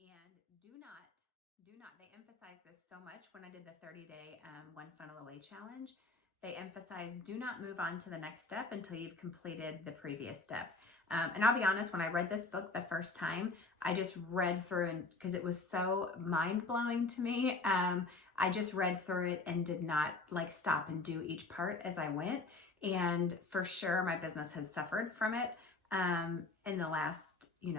And do not, they emphasize this so much when I did the 30-day One Funnel Away challenge. They emphasize do not move on to the next step until you've completed the previous step. And I'll be honest, when I read this book the first time, I just read through, and because it was so mind-blowing to me, I just read through it and did not like stop and do each part as I went. And for sure, my business has suffered from it in the last,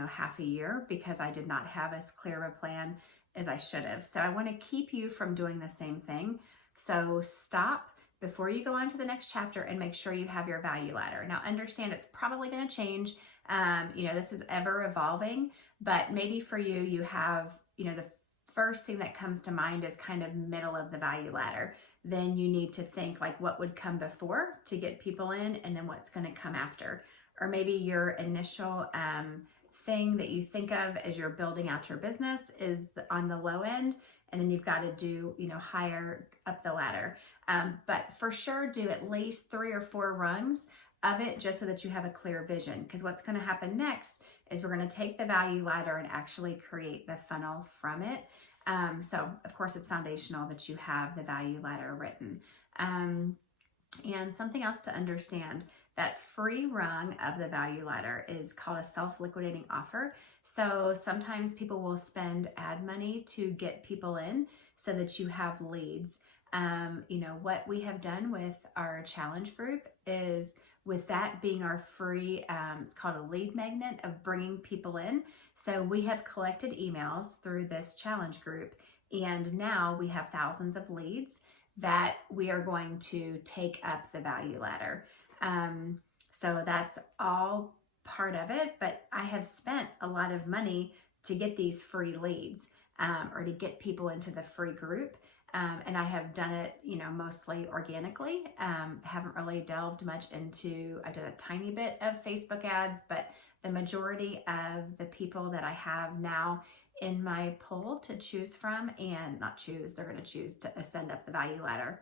half a year, because I did not have as clear a plan as I should have. So I want to keep you from doing the same thing. So stop before you go on to the next chapter and make sure you have your value ladder. Now understand it's probably going to change. This is ever evolving, but maybe for you, you have, the first thing that comes to mind is kind of middle of the value ladder. Then you need to think like what would come before to get people in, and then what's going to come after. Or maybe your initial thing that you think of as you're building out your business is on the low end, and then you've got to do, higher up the ladder. But for sure, do at least 3 or 4 rungs of it just so that you have a clear vision. Because what's going to happen next is we're going to take the value ladder and actually create the funnel from it. So of course it's foundational that you have the value ladder written. And something else to understand, that free rung of the value ladder is called a self-liquidating offer. So sometimes people will spend ad money to get people in so that you have leads. What we have done with our challenge group is, with that being our free, it's called a lead magnet of bringing people in. So we have collected emails through this challenge group, and now we have thousands of leads that we are going to take up the value ladder. So that's all part of it, but I have spent a lot of money to get these free leads, or to get people into the free group. And I have done it, mostly organically. Haven't really delved much into, I did a tiny bit of Facebook ads, but the majority of the people that I have now in my pool to choose from, and not choose, they're going to choose to ascend up the value ladder.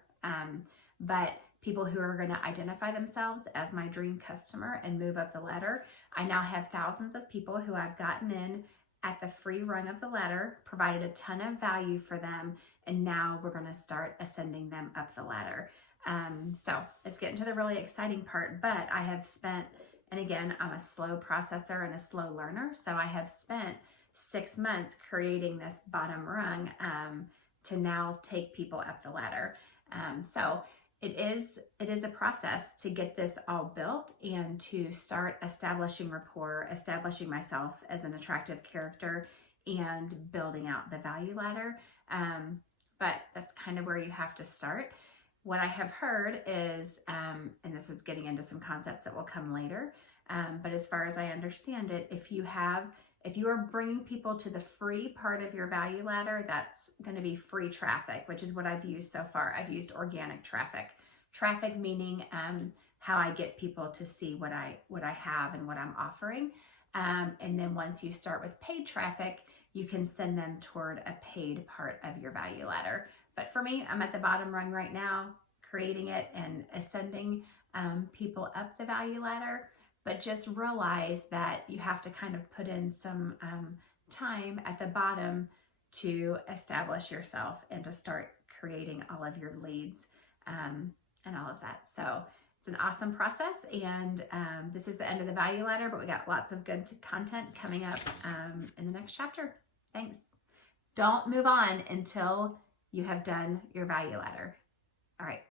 But people who are going to identify themselves as my dream customer and move up the ladder, I now have thousands of people who I've gotten in at the free rung of the ladder, provided a ton of value for them, and now we're going to start ascending them up the ladder. So let's get into the really exciting part. But I have spent, and again, I'm a slow processor and a slow learner, so I have spent 6 months creating this bottom rung to now take people up the ladder. So it is a process to get this all built and to start establishing rapport, establishing myself as an attractive character, and building out the value ladder. But that's kind of where you have to start. What I have heard is, and this is getting into some concepts that will come later, but as far as I understand it, if you are bringing people to the free part of your value ladder, that's going to be free traffic, which is what I've used so far. I've used organic traffic. Traffic meaning how I get people to see what I have and what I'm offering. And then once you start with paid traffic, you can send them toward a paid part of your value ladder. But for me, I'm at the bottom rung right now, creating it and ascending people up the value ladder. But just realize that you have to kind of put in some time at the bottom to establish yourself and to start creating all of your leads and all of that. So it's an awesome process, and this is the end of the value ladder, but we got lots of good content coming up in the next chapter. Thanks. Don't move on until you have done your value ladder. All right.